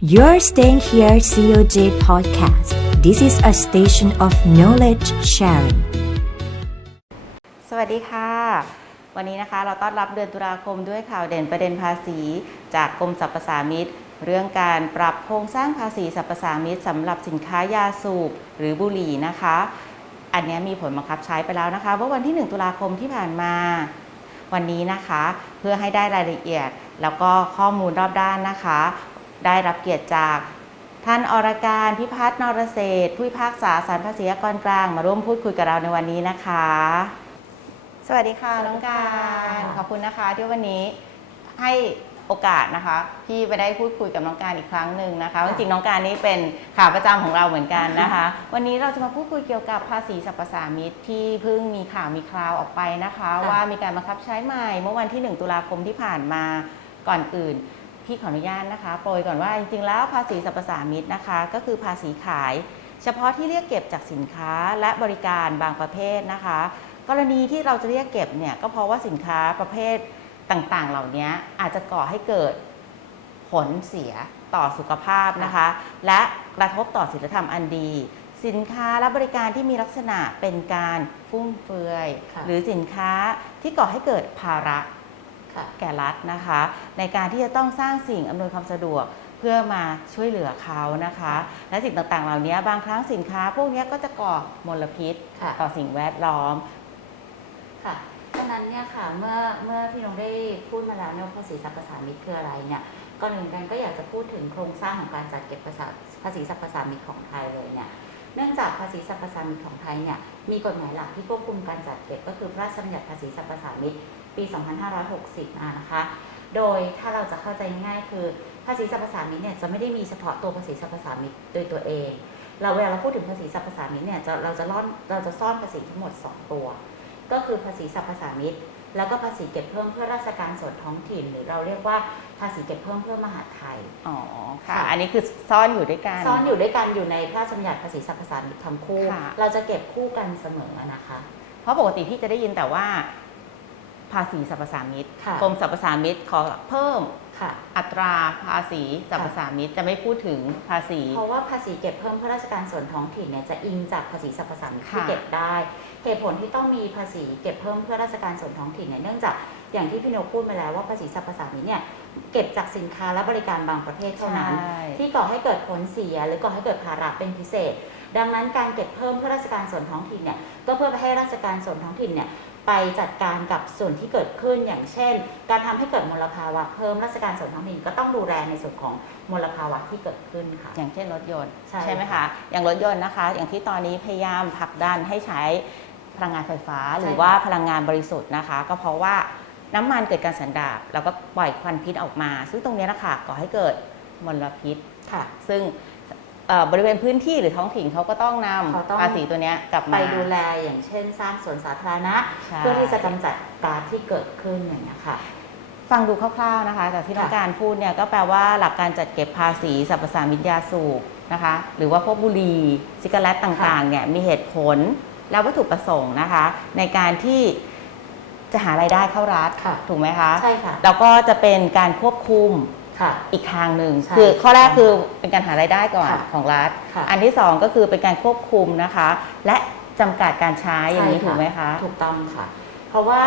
You're staying here, COJ Podcast. This is a station of knowledge sharing. สวัสดีค่ะ วันนี้นะคะเราต้อนรับเดือนตุลาคมด้วยข่าวเด่นประเด็นภาษี จากกรมสรรพสามิตเรื่องการปรับโครงสร้างภาษีสรรพสามิตสำหรับสินค้ายาสูบหรือบุหรี่นะคะ อันนี้มีผลบังคับใช้ไปแล้วนะคะเมื่อวันที่ 1 ตุลาคมที่ผ่านมาวันนี้นะคะเพื่อให้ได้รายละเอียด แล้วก็ข้อมูลรอบด้านนะคะ ได้รับเกียรติจาก ท่านอรการพิพัฒน์นรเศรษฐ์ผู้พิพากษาสารภาษีอากรกลาง มาร่วมพูดคุยกับเราในวันนี้นะคะ สวัสดีค่ะน้องการขอบคุณนะคะที่วันนี้ให้โอกาสนะคะพี่ไปได้พูดคุยกับน้องการอีกครั้งหนึ่งนะคะจริงๆน้องการนี่เป็นขาประจำของเราเหมือนกันนะคะ วันนี้เราจะมาพูดคุยเกี่ยวกับภาษีสรรพสามิตที่เพิ่งมีข่าวมีคราวออกไปนะคะ ว่ามีการบังคับใช้ใหม่เมื่อวันที่ 1 ตุลาคมที่ผ่านมาก่อนอื่น พี่ขออนุญาตนะคะ โปรยก่อนว่าจริงๆแล้วภาษีสรรพสามิตนะคะ ก็คือภาษีขาย เฉพาะที่เรียกเก็บจากสินค้าและบริการบางประเภทนะคะ กรณีที่เราจะเรียกเก็บเนี่ยก็เพราะว่าสินค้าประเภทต่างๆ เหล่านี้อาจจะก่อให้เกิดผลเสียต่อสุขภาพนะคะ และกระทบต่อศีลธรรมอันดี สินค้าและบริการที่มีลักษณะเป็นการฟุ่มเฟือยค่ะหรือสินค้าที่ก่อให้เกิดภาระค่ะ แก่รัฐนะคะ ในการที่จะต้องสร้างสิ่งอำนวยความสะดวกเพื่อมาช่วยเหลือเขานะคะ และสิ่งต่างๆ เหล่านี้บางครั้งสินค้า พวกนี้ก็จะก่อมลพิษค่ะต่อสิ่งแวดล้อมค่ะดังนั้นเนี่ยค่ะเมื่อเมื่อพี่น้องได้พูดมาแล้วเนี่ยว่าภาษีสรรพสามิตคืออะไรเนี่ยก่อนอื่นกันก็อยากจะพูดถึงโครงสร้างของการจัดเก็บภาษาภาษีสรรพสามิตของไทยเลยเนี่ยเนื่องจากภาษีสรรพสามิตของไทยเนี่ยมีกฎหมายหลักที่ควบคุมการจัดเก็บก็คือพระราชบัญญัติภาษีสรรพสามิต ปี 2560มานะคะ โดยถ้าเราจะเข้าใจง่ายๆคือภาษีสรรพสามิตเนี่ยจะไม่ได้มีเฉพาะตัวภาษีสรรพสามิตโดยตัวเอง เราเวลาเราพูดถึงภาษีสรรพสามิตเนี่ยจะเราจะล่อนเราจะซ่อนภาษีทั้งหมด 2 ตัว ก็คือภาษีสรรพสามิตแล้วก็ภาษีเก็บเพิ่มเพื่อราชการส่วนท้องถิ่น หรือเราเรียกว่าภาษีเก็บเพิ่มเพื่อมหาดไทย อ๋อค่ะค่ะ อันนี้คือซ่อนอยู่ด้วยกัน ซ่อนอยู่ด้วยกันอยู่ในพระราชบัญญัติภาษีสรรพสามิตทั้งคู่ค่ะเราจะเก็บคู่กันเสมอนะคะ เพราะปกติพี่จะได้ยินแต่ว่า ภาษีสรรพสามิตค่ะ กรมสรรพสามิตขอเพิ่มค่ะ อัตราภาษีสรรพสามิตจะไม่พูดถึงภาษี เพราะว่าภาษีเก็บเพิ่มเพื่อราชการส่วนท้องถิ่นเนี่ยจะอิงจากภาษีสรรพสามิตที่ค่ะ เก็บได้ เหตุผลที่ต้องมีภาษีเก็บเพิ่มเพื่อราชการส่วนท้องถิ่นเนี่ยเนื่องจากอย่างที่พี่โนพูดมาแล้วว่าภาษีสรรพสามิตเนี่ยเก็บจากสินค้าและบริการบางประเภทเท่านั้น ใช่ ที่ก่อให้เกิดผลเสียหรือก่อให้เกิดภาระเป็นพิเศษ ดังนั้นการเก็บเพิ่มเพื่อราชการส่วนท้องถิ่นเนี่ยก็เพื่อให้ราชการส่วนท้องถิ่นเนี่ย ไปจัดการกับส่วนที่เกิดขึ้นอย่างเช่น การทำให้เกิดมลภาวะเพิ่มราชการส่วนท้องถิ่นก็ต้องดูแลในส่วนของมลภาวะที่เกิดขึ้นค่ะ อย่างเช่นรถยนต์ใช่ไหมคะอย่างรถยนต์นะคะ อย่างที่ตอนนี้พยายามผลักดันให้ใช้พลังงานไฟฟ้าหรือว่าพลังงานบริสุทธิ์นะคะ ก็เพราะว่าน้ำมันเกิดการสันดาบแล้วก็ปล่อยควันพิษออกมา ซึ่งตรงนี้นะคะก่อให้เกิดมลพิษค่ะ ซึ่ง เอ่อบริเวณพื้นที่หรือท้องถิ่นเขาก็ต้องนเขาต้องำภาษีตัวเนี้ยกลับไปมาดูแลอย่างเช่น สร้างสวนสาธารณะ ใช่ เพื่อที่จะกำจัดก๊าซที่เกิดขึ้นอย่างนี้ยค่ะ ฟังดูคร่าวๆนะคะ จากที่น้องค่ะ การพูดเนี่ยก็แปลว่าหลักการจัดเก็บภาษีสรรพสามิตยาสูบนะคะ หรือว่าพวกบุหรี่ซิกาเรตต่างๆเนี่ยมีเหตุผลและวัตถุประสงค์นะคะ ในการที่จะหารายได้เข้ารัฐค่ะ ถูกไหมคะ ใช่ค่ะ แล้วก็จะเป็นการควบคุมค่ะ อีกทางหนึ่งใช่คือข้อแรกคือเป็นการหารายได้ก่อนค่ะของรัฐค่ะอันที่สองก็คือเป็นการควบคุมนะคะ และจำกัดการใช้อย่างนี้ใช่ถูกไหมคะ ถูกต้องค่ะ เพราะว่า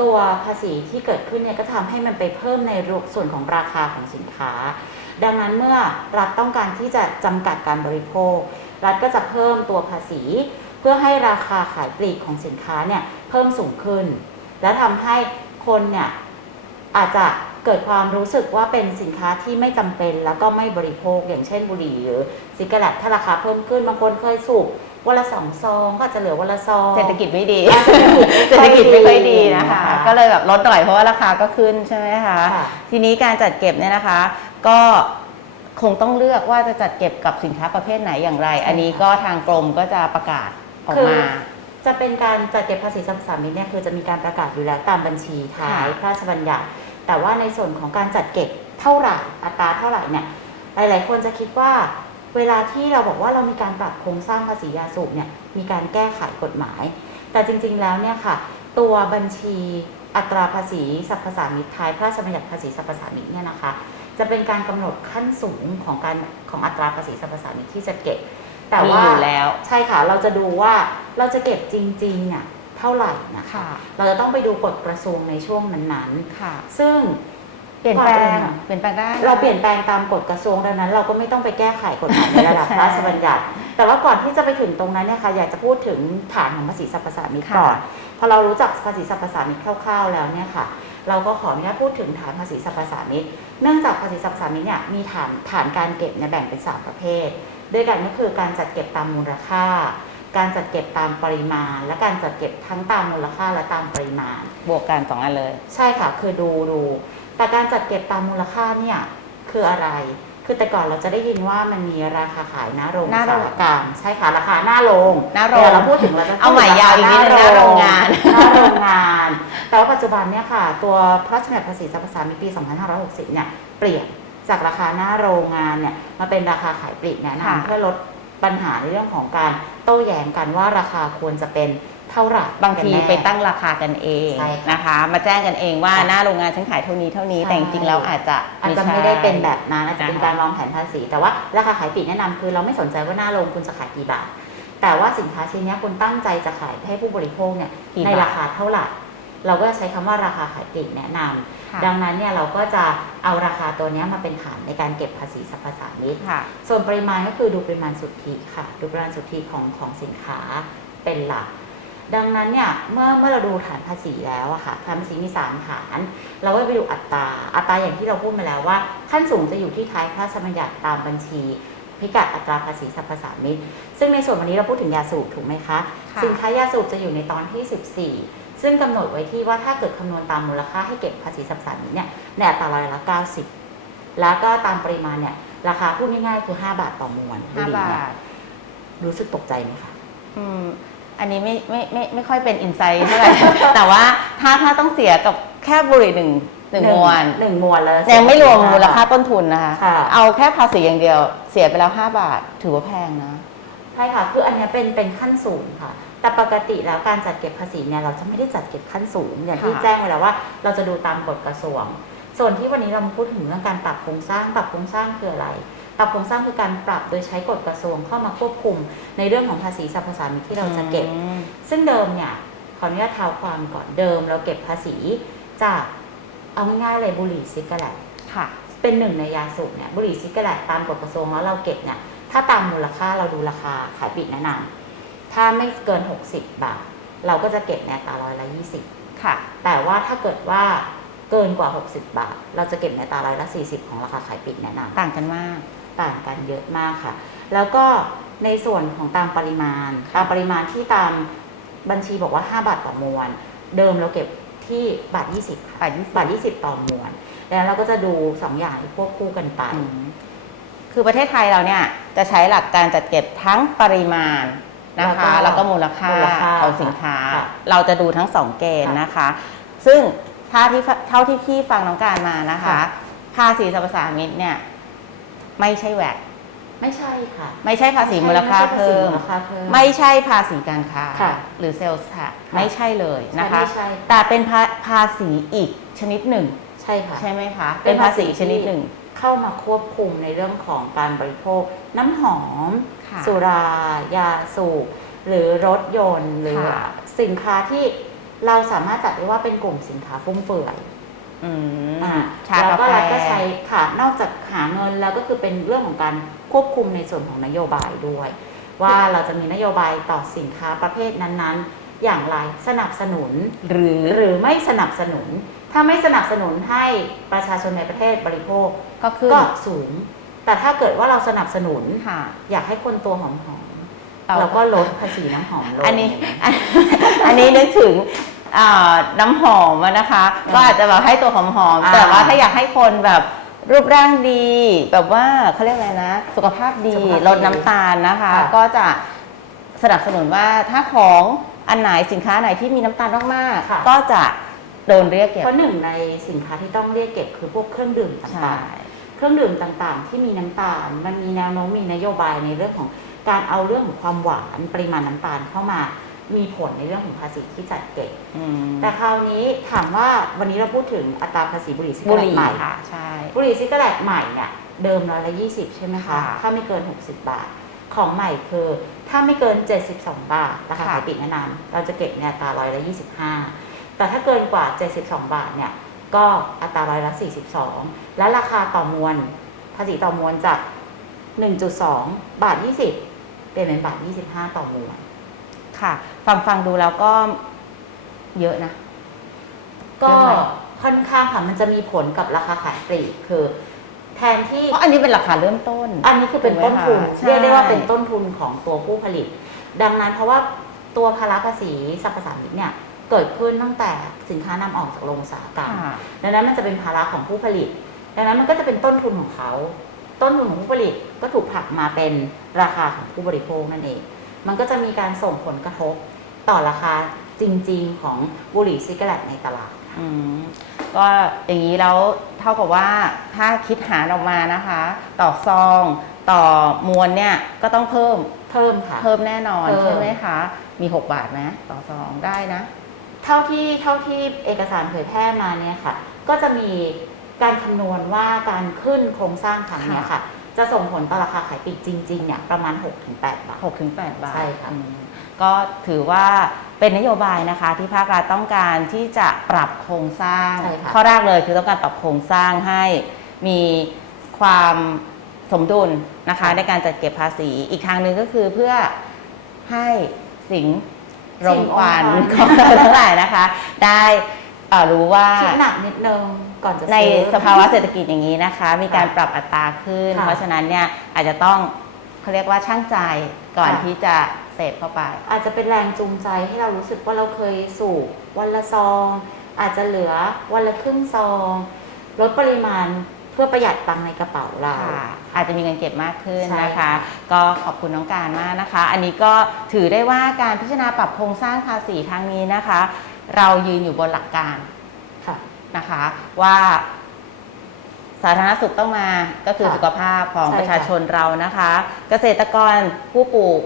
ตัวภาษีที่เกิดขึ้นเนี่ยก็ทำให้มันไปเพิ่มในส่วนของราคาของสินค้า ดังนั้นเมื่อรัฐต้องการที่จะจำกัดการบริโภค รัฐก็จะเพิ่มตัวภาษี เพื่อให้ราคาขายปลีกของสินค้าเนี่ยเพิ่มสูงขึ้น และทำให้คนเนี่ยอาจจะ เกิดความรู้สึกว่าเป็นสินค้าที่ไม่จำเป็นแล้วก็ไม่บริโภคอย่างเช่นบุหรี่หรือซิกาเรตถ้าราคาเพิ่มขึ้นบางคนเคยสูบวันละสองซองก็อาจจะเหลือวันละซองเศรษฐกิจไม่ดีอ่าเศรษฐกิจไม่ค่อยดีนะคะนะคะ ก็เลยแบบลดหน่อยเพราะว่าราคาก็ขึ้นใช่ไหมคะค่ะทีนี้การจัดเก็บเนี่ยนะคะ ก็คงต้องเลือกว่าจะจัดเก็บกับสินค้าประเภทไหนอย่างไรใช่ค่ะอันนี้ก็ทางกรมก็จะประกาศออกคือมาจะเป็นการจัดเก็บภาษีสรรพสามิตเนี่ยคือจะมีการประกาศอยู่แล้วตามบัญชีท้ายค่ะพระราชบัญญัติ แต่ว่าในส่วนของการจัดเก็บเท่าไหร่อัตราเท่าไหร่เนี่ยหลาย ๆ คนจะคิดว่า เวลาที่เราบอกว่าเรามีการปรับโครงสร้างภาษียาสูบเนี่ยมีการแก้ไขกฎหมาย แต่จริง ๆ แล้วเนี่ยค่ะ ตัวบัญชีอัตราภาษีสรรพสามิตท้ายพระราชบัญญัติภาษีสรรพสามิตเนี่ยนะคะ จะจะเป็นการกำหนดขั้นสูงของการของอัตราภาษีสรรพสามิตที่จะเก็บ แต่มีว่าอยู่แล้วใช่ค่ะเราจะดูว่าเราจะเก็บจริงๆเนี่ย เท่าไหร่นะคะค่ะเราจะต้องไปดูกฎกระทรวงในช่วงนั้นค่ะๆซึ่งเปลี่ยนแปลก่อนอื่งนอะเปลี่ยนแปลงได้ะเราเปลี่ยนแปลงตามกฎกระทรวงดังนั้น เราก็ไม่ต้องไปแก้ไขกฎหมายในระดับใช่พระราชบัญญัติ แต่ว่าก่อนที่จะไปถึงตรงนั้นเนี่ยค่ะอยากจะพูดถึงฐานของภาษีสรรพสามิตค่ะก่อน พอเรารู้จักภาษีสรรพสามิตคร่าวๆแล้วเนี่ยค่ะ เราก็ขออนุญาตพูดถึงฐานภาษีสรรพสามิต เนื่องจากภาษีสรรพสามิตเนี่ยมีฐานฐานการเก็บเนี่ยแบ่งเป็นสามประเภท ด้วยกันก็คือการจัดเก็บตามมูลค่า การจัดเก็บตามปริมาณ และการจัดเก็บทั้งตามมูลค่าและตามปริมาณ บวกกันสองอันเลย ใช่ค่ะ คือดูดู แต่การจัดเก็บตามมูลค่าเนี่ยคืออะไร คือแต่ก่อนเราจะได้ยินว่ามันมีราคาขายหน้าโรงหน้าอุตโรสางหกรรมใช่ค่ะราคาหน้าโรงหน้าโรงเวลาเราพูดถึงเราจะพูดเอาใหม่ถึงยาวอีกนิดนึงหน้าโรงงาน หน้าโรงงาน แต่ว่าปัจจุบันเนี่ยค่ะตัวพระราชบัญญัติภาษีสรรพสามิตปี 2560 เนี่ยเปลี่ยนจากราคาหน้าโรงงานเนี่ยมาเป็นราคาขายปลีกแนะค่ะ นำเพื่อลด ปัญหาในเรื่องของการโต้แย้งกันว่าราคาควรจะเป็นเท่าไหร่บางทีกันแน่ไปตั้งราคากันเองใช่ค่ะนะคะ มาแจ้งกันเองว่าค่ะหน้าโรงงานฉันขายเท่านี้เท่านี้ใช่แต่จริงๆแล้วอาจจะอาจจะใช่ไม่ได้เป็นแบบนั้นอาจจะเป็นนะคะการวางแผนภาษี แต่ว่าราคาขายปลีกแนะนำคือเราไม่สนใจว่าหน้าโรงคุณจะขายกี่บาทแต่ว่าสินค้าชิ้นเนี้ยคุณตั้งใจจะขายให้ผู้บริโภคเนี่ยกี่ในบาทราคาเท่าไหร่ เราก็จะใช้คำว่าราคาขายปลีกแนะนำค่ะดังนั้นเนี่ยเราก็จะเอาราคาตัวเนี้ยมาเป็นฐานในการเก็บภาษีสรรพสามิตค่ะส่วนปริมาณก็คือดูปริมาณสุทธิค่ะ ดูปริมาณสุทธิของของสินค้าเป็นหลัก ดังนั้นเนี่ยเมื่อเมื่อเราดูฐานภาษีแล้วอะค่ะฐานภาษีมีสามฐาน เราก็ไปดูอัตรา อัตราอย่างที่เราพูดมาแล้วว่า ขั้นสูงจะอยู่ที่ท้ายพระราชบัญญัติตามบัญชีพิกัดอัตราภาษีสรรพสามิตซึ่งในส่วนวันนี้เราพูดถึงยาสูบถูกไหมคะค่ะสินค้ายาสูบจะอยู่ในตอนที่ 14 ซึ่งกำหนดไว้ที่ว่าถ้าเกิดคำนวณตามมูลค่าให้เก็บภาษีสรรพสามิตเนี่ยในอัตราร้อยละ 90 แล้วก็ตามปริมาณเนี่ยราคาพูดง่ายๆคือ 5 บาทต่อมวนห้าบุหรี่บาเนี่ยทรู้สึกตกใจไหมคะอืมอันนี้ไม่ไม่ไม่ไม่ค่อยเป็นอินไซต์เท่าไหร่แต่ว่าถ้าถ้าต้องเสียกับแค่บุหรี่หนึ่งหนึ่งมวนหนึ่งมวนแล้วยังไม่รวมมูลค่าต้นทุนนะคะค่ะเอาแค่ภาษีอย่างเดียวเสียไปแล้ว 5 บาท ถือว่าแพงนะใช่ค่ะ คืออันเนี้ยเป็นเป็นขั้นสูงค่ะ แต่ปกติแล้วการจัดเก็บภาษีเนี่ยเราจะไม่ได้จัดเก็บขั้นสูง อย่างที่ค่ะแจ้งไว้แล้วว่า เราจะดูตามกฎกระทรวง ส่วนที่วันนี้เรามาพูดถึงเรื่องการปรับโครงสร้างปรับโครงสร้างคืออะไรปรับโครงสร้างคือการปรับโดยใช้กฎกระทรวงเข้ามาควบคุม ในเรื่องของภาษีสรรพสามิตที่เราจะเก็บอืมซึ่งเดิมเนี่ยขออนุญาตเท้าความก่อนเดิม เราเก็บภาษีจากเอาง่ายๆเลยบุหรี่ซิกาเรตค่ะ เป็นหนึ่งในยาสูบเนี่ยบุหรี่ซิกาเรตตามกฎกระทรวงแล้วเราเก็บเนี่ยถ้าตามมูลค่าเราดูราคาขายปลีกแนะนำ ถ้าไม่เกิน 60 บาท เราก็จะเก็บในอัตราร้อยละ20 ค่ะ แต่ว่าถ้าเกิดว่าเกินกว่า 60 บาท เราจะเก็บในอัตราร้อยละ 40 ของราคาขายปลีกแนะนำต่างกันมาก ต่างกันเยอะมากค่ะ แล้วก็ในส่วนของตามปริมาณ ตามปริมาณที่ตามบัญชีบอกว่า 5 บาทต่อมวนเดิมเราเก็บที่บาท 20ค่ะบาท 20 บาท 20 ต่อมวนดังนั้นเราก็จะดู 2 อย่างที่ควบคู่กันไปอืมคือประเทศไทยเราเนี่ยจะใช้หลักการจัดเก็บทั้งปริมาณ นะคะ แล้แล้ววก็ก็มูลค่ามูลค่าของสินค้าค่ะเราจะดูทั้งสองเกณฑ์ค่ะนะคะ ซึ่งถ้าที่เท่าที่พี่ฟังน้องการมานะคะค่ะภาษีสรรพสามิตเนี่ย ไม่ใช่แวดไม่ใช่ค่ะ ไม่ใช่ภาษีมูลค่าไใช่เพิ่มภาษีมูลค่าเพิ่ม ไม่ใช่ภาษีการค้าค่ะหรือเซลล์แท็กไม่ใช่เลยนะคะไม่ใช่แต่เป็นภาภาษีอีกชนิดหนึ่ง ใช่ค่ะ ใช่ไหมคะ เป็เป็นนภาภาษีษีชนิดหนึ่ง เข้ามาควบคุมในเรื่องของการบริโภค น้ำหอมค่ะสุรายาสูบหรือรถยนต์หรือค่ะสินค้าที่เราสามารถจัดได้ว่าเป็นกลุ่มสินค้าฟุ่มเฟือยอืมอ่าชาแล้วกาก็แฟรัฐก็ใช้ค่ะนอกจากหาเงินแล้วก็คือเป็นเรื่องของการควบคุมในส่วนของนโยบายด้วย ว่าเราจะมีนโยบายต่อสินค้าประเภทนั้นๆ อย่างไรสนับสนุนหรือหรือไม่สนับสนุน ถ้าไม่สนับสนุนให้ประชาชนในประเทศบริโภคก็คือก็สูง แต่ถ้าเกิดว่าเราสนับสนุนค่ะ อยากให้คนตัวหอมๆเราเราก็ลดภาษีน้ำหอมลงอันนี้ อันอันนี้นึกถึงอ่าน้ำหอมอะนะคะ ก็อาจจะแบบให้ตัวหอมอ่าๆแต่ว่าถ้าอยากให้คนแบบรูปร่างดี แบบว่าเขาเรียกอะไรนะ สุขภาพดีสุขภาพดีลดน้ำตาลนะคะค่ะก็จะสนับสนุนว่าถ้าของอันไหนสินค้าไหนที่มีน้ำตาลมากค่ะๆก็จะ โดนเรียกเก็บ เพราะหนึ่งในสินค้าที่ต้องเรียกเก็บคือพวกเครื่องดื่มใช่ต่างๆ เครื่องดื่มต่างๆ ที่มีน้ำตาล มันมีแนวโน้มมีนโยบายในเรื่องของการเอาเรื่องของความหวานปริมาณน้ำตาลเข้ามา มีผลในเรื่องของภาษีที่จัดเก็บ อืมแต่คราวนี้ถามว่าวันนี้เราพูดถึงอัตราภาษีบุหรี่ซิกบุเกหตรี่ใหม่ ค่ะ ใช่ บุหรี่ซิกเกตใหม่เนี่ยเดิมร้อยละยี่สิบใช่ไหมคะ ค่ะถ้าไม่เกิน 60 บาท ของใหม่คือ ถ้าไม่เกิน 72 บาทราคาค่ะ ขายปลีกแนะนำเราจะเก็บในอัตราร้อยละ25 แต่ถ้าเกินกว่า 72 บาทเนี่ยก็อัตราร้อยละ42 และราคาต่อมวลภาษีต่อมวลจาก 1.2 บาท 20 เป็นเป็นบาท 25 ต่อมวลค่ะ ฟังฟังดูแล้วก็เยอะนะ ก็เยอะไหมค่อนข้างค่ะมันจะมีผลกับราคาขายปลีกคือ แทนที่เพราะอันนี้เป็นราคาเริ่มต้น อันนี้คือเป็นต้นทุนถูกไหมคะเรียกได้ว่าใช่เป็นต้นทุนของตัวผู้ผลิต ดังนั้นเพราะว่าตัวภาระภาษีสรรพสามิตเนี่ย เกิดขึ้นตั้งแต่สินค้านำออกจากโรงอุตสาหกรรมค่ะดังนั้นมันจะเป็นภาระของผู้ผลิต ดังนั้นมันก็จะเป็นต้นทุนของเขา ต้นทุนของผู้ผลิตก็ถูกผลักมาเป็นราคาของผู้บริโภคนั่นเอง มันก็จะมีการส่งผลกระทบต่อราคาจริง ๆ ของบุหรี่ซิกเกตในตลาดค่ะอืมก็อย่างนี้แล้วเท่ากับว่าถ้าคิดหารออกมานะคะ ต่อซองต่อมวลเนี่ยก็ต้องเพิ่มเพิ่มค่ะเพิ่มแน่นอนเพิ่มใช่ไหมคะ มี 6 บาทไหมต่อซองได้นะ เท่าที่เท่าที่เอกสารเผยแพร่มาเนี่ยค่ะ ก็จะมีการคำนวณว่าการขึ้นโครงสร้างครั้งเนี้ยค่ะ จะส่งผลต่อราคาขายปลีกจริงๆเนี่ยประมาณ 6-8 บาท6ถึง8บาทใช่ค่ะ อืมก็ถือว่าเป็นนโยบายนะคะที่ภาครัฐต้องการที่จะปรับโครงสร้าง ใช่ค่ะ ข้อแรกเลยคือต้องการปรับโครงสร้างให้มีความสมดุลนะคะในการจัดเก็บภาษี อีกทางหนึ่งก็คือเพื่อให้สิ่ง รมควันของเราทั้งหลายนะคะ ได้เอ่อรู้ว่าคิดหนักนิดนึงก่อนจะในซื้อสภาวะเศรษฐกิจอย่างนี้นะคะ มีการค่ะปรับอัตราขึ้นค่ะเพราะฉะนั้นเนี่ยอาจจะต้องเขาเรียกว่าช่างใจก่อนค่ะที่จะเสพเข้าไป อาจจะเป็นแรงจูงใจให้เรารู้สึกว่าเราเคยสูบวันละซอง อาจจะเหลือวันละครึ่งซอง ลดปริมาณเพื่อประหยัดตังค์ในกระเป๋าเราค่ะ อาจจะมีเงินเก็บมากขึ้นใช่นะคะค่ะก็ขอบคุณน้องการมากนะคะ อันนี้ก็ถือได้ว่าการพิจารณาปรับโครงสร้างภาษีครั้งนี้นะคะ เรายืนอยู่บนหลักการค่ะนะคะว่าสาธารณสุขต้องมาก็คือค่ะสุขภาพของใช่ประชาค่ะชนเรานะคะ เกษตรกรผู้ปลูก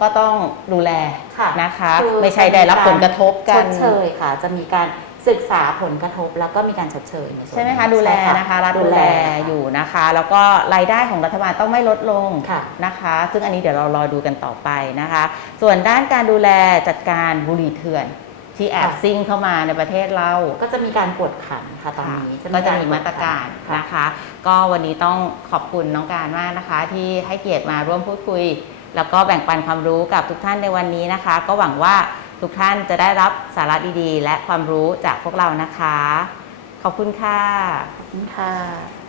ก็ต้องดูแลค่ะนะคะคือไม่ใช่ได้รับผลกระทบกัชนดเชยค่ะ จะมีการ ศึกษาผลกระทบแล้วก็มีการชดเชยในส่วนใช่ไหมคะนี้ดูแลใช่นะคะรัฐดูแลอยู่นะคะ แล้วก็รายได้ของรัฐบาลต้องไม่ลดลงค่ะ นะคะ ซึ่งอันนี้เดี๋ยวเรารอดูกันต่อไปนะคะ ส่วนด้านการดูแลจัดการบุหรี่เถื่อน ที่แอบค่ะ ซิ่งเข้ามาในประเทศเรา ก็จะมีการกวดขันค่ะตอนนี้ก็จะมีมาตรการค่ะ นะคะ ก็วันนี้ต้องขอบคุณน้องการมากนะคะ ที่ให้เกียรติมาร่วมพูดคุย แล้วก็แบ่งปันความรู้กับทุกท่านในวันนี้นะคะ ก็หวังว่า ทุกท่านจะได้รับสาระดีๆ และความรู้จากพวกเรานะคะ ขอบคุณค่ะ ขอบคุณค่ะ